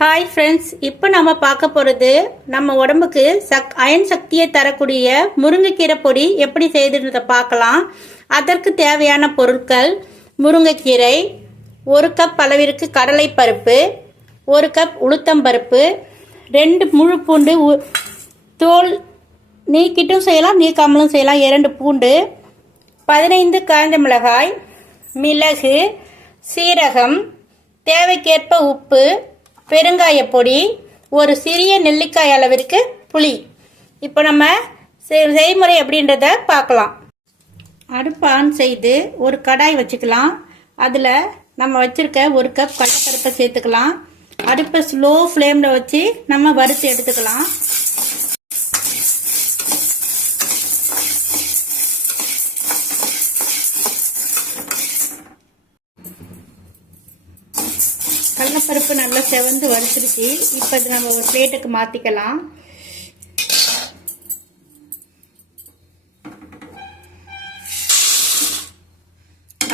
Hi friends, இப்போ நம்ம பார்க்க போகிறது நம்ம உடம்புக்கு அயன் சக்தியை தரக்கூடிய முருங்கைக்கீரை பொடி எப்படி செய்துன்றதை பார்க்கலாம். அதற்கு தேவையான பொருட்கள்: முருங்கைக்கீரை, 1 கப் அளவிற்கு கடலைப்பருப்பு, 1 கப் உளுத்தம்பருப்பு, 2 முழு பூண்டு தோல் நீக்கிட்டும் செய்யலாம், நீக்காமலும் செய்யலாம், 2 பூண்டு, 15 காய்ந்த மிளகாய், மிளகு, சீரகம், தேவைக்கேற்ப உப்பு, பெருங்காய பொடி, ஒரு சிறிய நெல்லிக்காய் அளவிற்கு புளி. இப்போ நம்ம செய்முறை அப்படின்றத பார்க்கலாம். அடுப்பு ஆன் செய்து ஒரு கடாய் வச்சுக்கலாம். அதில் நம்ம வச்சுருக்க 1 கப் கடலைப்பருப்பை சேர்த்துக்கலாம். அடுப்பை ஸ்லோ ஃப்ளேமில் வச்சு நம்ம வறுத்து எடுத்துக்கலாம். கடலைப்பருப்பு நல்லா செவந்து வறுத்துருச்சு. இப்போ இது நம்ம ஒரு பிளேட்டுக்கு மாற்றிக்கலாம்.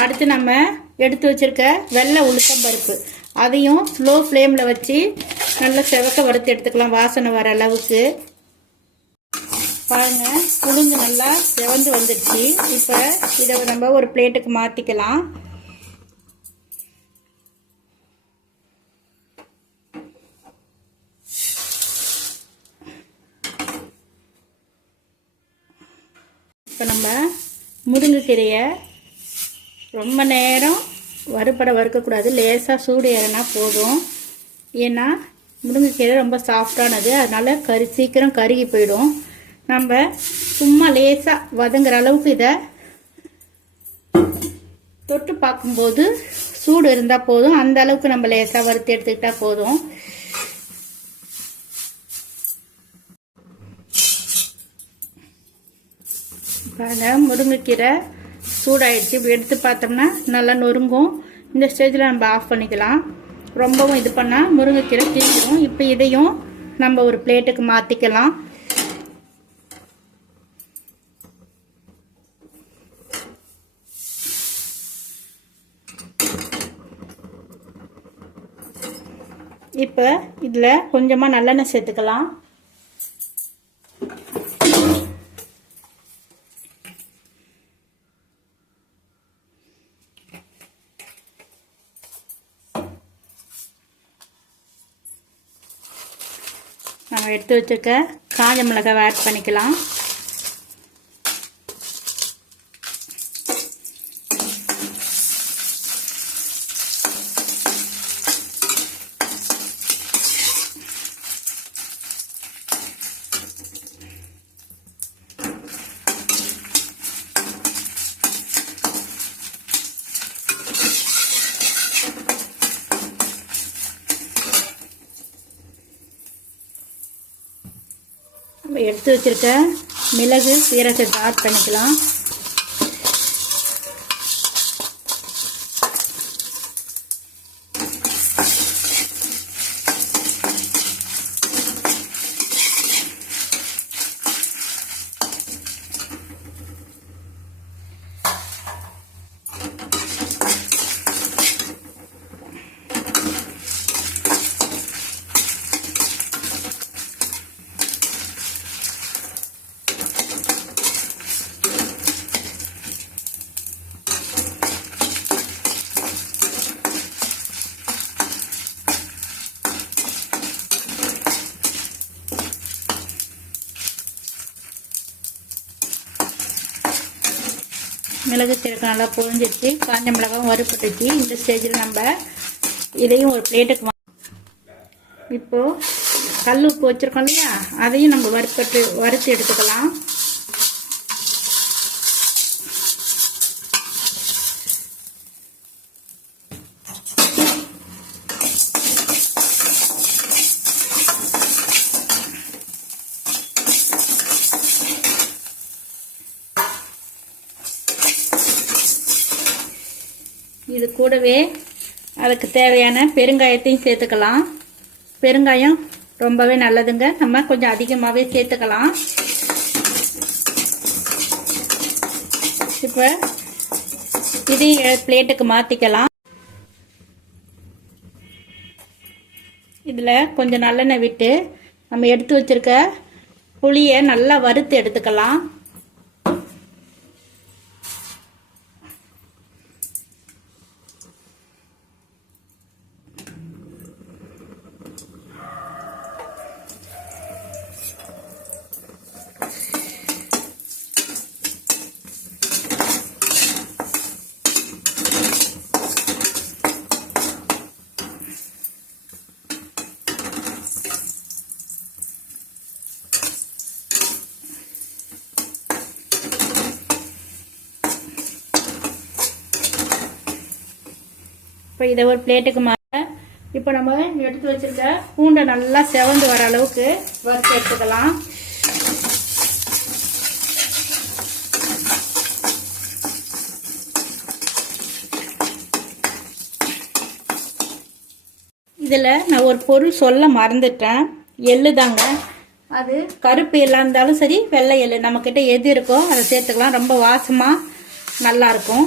அடுத்து நம்ம எடுத்து வச்சிருக்க வெள்ளை உளுத்தம்பருப்பு அதையும் ஸ்லோ ஃப்ளேமில் வச்சு நல்லா செவக்க வறுத்து எடுத்துக்கலாம், வாசனை வர அளவுக்கு. பாருங்க, உளுந்து நல்லா செவந்து வந்துடுச்சு. இப்போ இதை நம்ம ஒரு பிளேட்டுக்கு மாற்றிக்கலாம். இப்போ நம்ம முருங்கைக்கீரையை ரொம்ப நேரம் வறுக்கக்கூடாது, லேசாக சூடு ஏறினா போதும். ஏன்னா முருங்கைக்கீரை ரொம்ப சாஃப்டானது, அதனால் சீக்கிரம் கருகி போயிடும். நம்ம சும்மா லேசாக வதங்குற அளவுக்கு இதை தொட்டு பார்க்கும்போது சூடு இருந்தால் போதும். அந்த அளவுக்கு நம்ம லேசாக வறுத்து எடுத்துக்கிட்டால் போதும். பாருங்க, முருங்கைக்கீரை சூடாயிடுச்சு. இப்படி எடுத்து பார்த்தோம்னா நல்லா நொறுங்கும். இந்த ஸ்டேஜில் நம்ம ஆஃப் பண்ணிக்கலாம். ரொம்பவும் இது பண்ணால் முருங்கைக்கீரை தீர்ந்துடும். இப்போ இதையும் நம்ம ஒரு பிளேட்டுக்கு மாற்றிக்கலாம். இப்போ இதில் கொஞ்சமாக நல்லெண்ணெய் சேர்த்துக்கலாம். நம்ம எடுத்து வச்சுருக்க காஞ்ச மிளகாய் ஆட் பண்ணிக்கலாம். நம்ம எடுத்து வச்சிருக்க மிளகு, சீரகத்தை ஆட் பண்ணிக்கலாம். மிளகு சீரகம் நல்லா பொரிஞ்சிடுச்சு, காஞ்ச மிளகாவும் வறுப்பட்டுச்சு. இந்த ஸ்டேஜில் நம்ம இதையும் ஒரு பிளேட்டுக்கு இப்போது கல் உப்பு வச்சுருக்கோம் இல்லையா, அதையும் நம்ம வறுத்து எடுத்துக்கலாம். இது கூடவே அதுக்கு தேவையான பெருங்காயத்தையும் சேர்த்துக்கலாம். பெருங்காயம் ரொம்பவே நல்லதுங்க, நம்ம கொஞ்சம் அதிகமாகவே சேர்த்துக்கலாம். இப்போ இதையும் பிளேட்டுக்கு மாற்றிக்கலாம். இதில் கொஞ்சம் நல்லெண்ணெய் விட்டு நம்ம எடுத்து வச்சுருக்க புளியை நல்லா வறுத்து எடுத்துக்கலாம். இப்போ இதை ஒரு பிளேட்டுக்கு மாற இப்போ நம்ம எடுத்து வச்சிருக்க பூண்டை நல்லா செவந்து வர அளவுக்கு வறுத்து எடுத்துக்கலாம். இதில் நான் ஒரு பொருள் சொல்ல மறந்துட்டேன். எள்ளு தாங்க. அது கருப்பு எள்ளா இருந்தாலும் சரி, வெள்ளை எள்ளு நம்மக்கிட்ட எது இருக்கோ அதை சேர்த்துக்கலாம். ரொம்ப வாசமாக நல்லாயிருக்கும்.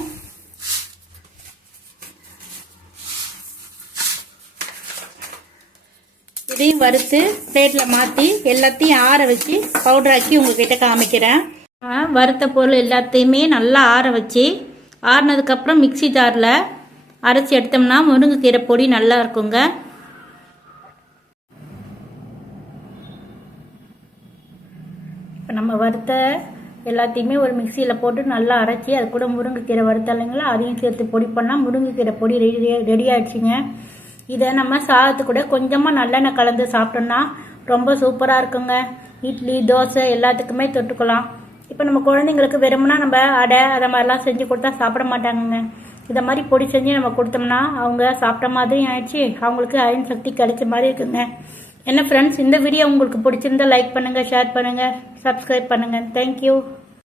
இதையும் வறுத்து பிளேட்டில் மாற்றி எல்லாத்தையும் ஆற வச்சு பவுடராக்கி உங்ககிட்ட காமிக்கிறேன். வறுத்த பொருள் எல்லாத்தையுமே நல்லா ஆற வச்சு ஆறினதுக்கப்புறம் மிக்சி ஜாரில் அரைச்சி எடுத்தோம்னா முருங்கைக்கீரை பொடி நல்லா இருக்குங்க. இப்போ நம்ம வறுத்த எல்லாத்தையுமே ஒரு மிக்சியில் போட்டு நல்லா அரைச்சி அது கூட முருங்கைக்கீரை வறுத்தலைங்களா அதையும் சேர்த்து பொடி பண்ணால் முருங்கைக்கீரை பொடி ரெடி ஆகிடுச்சிங்க. இதை நம்ம சாதத்து கூட கொஞ்சமாக நல்லெண்ணெய் கலந்து சாப்பிட்டோம்னா ரொம்ப சூப்பராக இருக்குங்க. இட்லி தோசை எல்லாத்துக்குமே தொட்டுக்கலாம். இப்போ நம்ம குழந்தைங்களுக்கு வெறும்னா நம்ம அடை அதை மாதிரிலாம் செஞ்சு கொடுத்தா சாப்பிட மாட்டாங்கங்க. இதை மாதிரி பொடி செஞ்சு நம்ம கொடுத்தோம்னா அவங்க சாப்பிட்ட மாதிரியும் ஆயிடுச்சு, அவங்களுக்கு அயன் சக்தி கிடைச்ச மாதிரி இருக்குங்க. என்ன ஃப்ரெண்ட்ஸ், இந்த வீடியோ உங்களுக்கு பிடிச்சிருந்தா லைக் பண்ணுங்கள், ஷேர் பண்ணுங்கள், சப்ஸ்கிரைப் பண்ணுங்கள். தேங்க்யூ.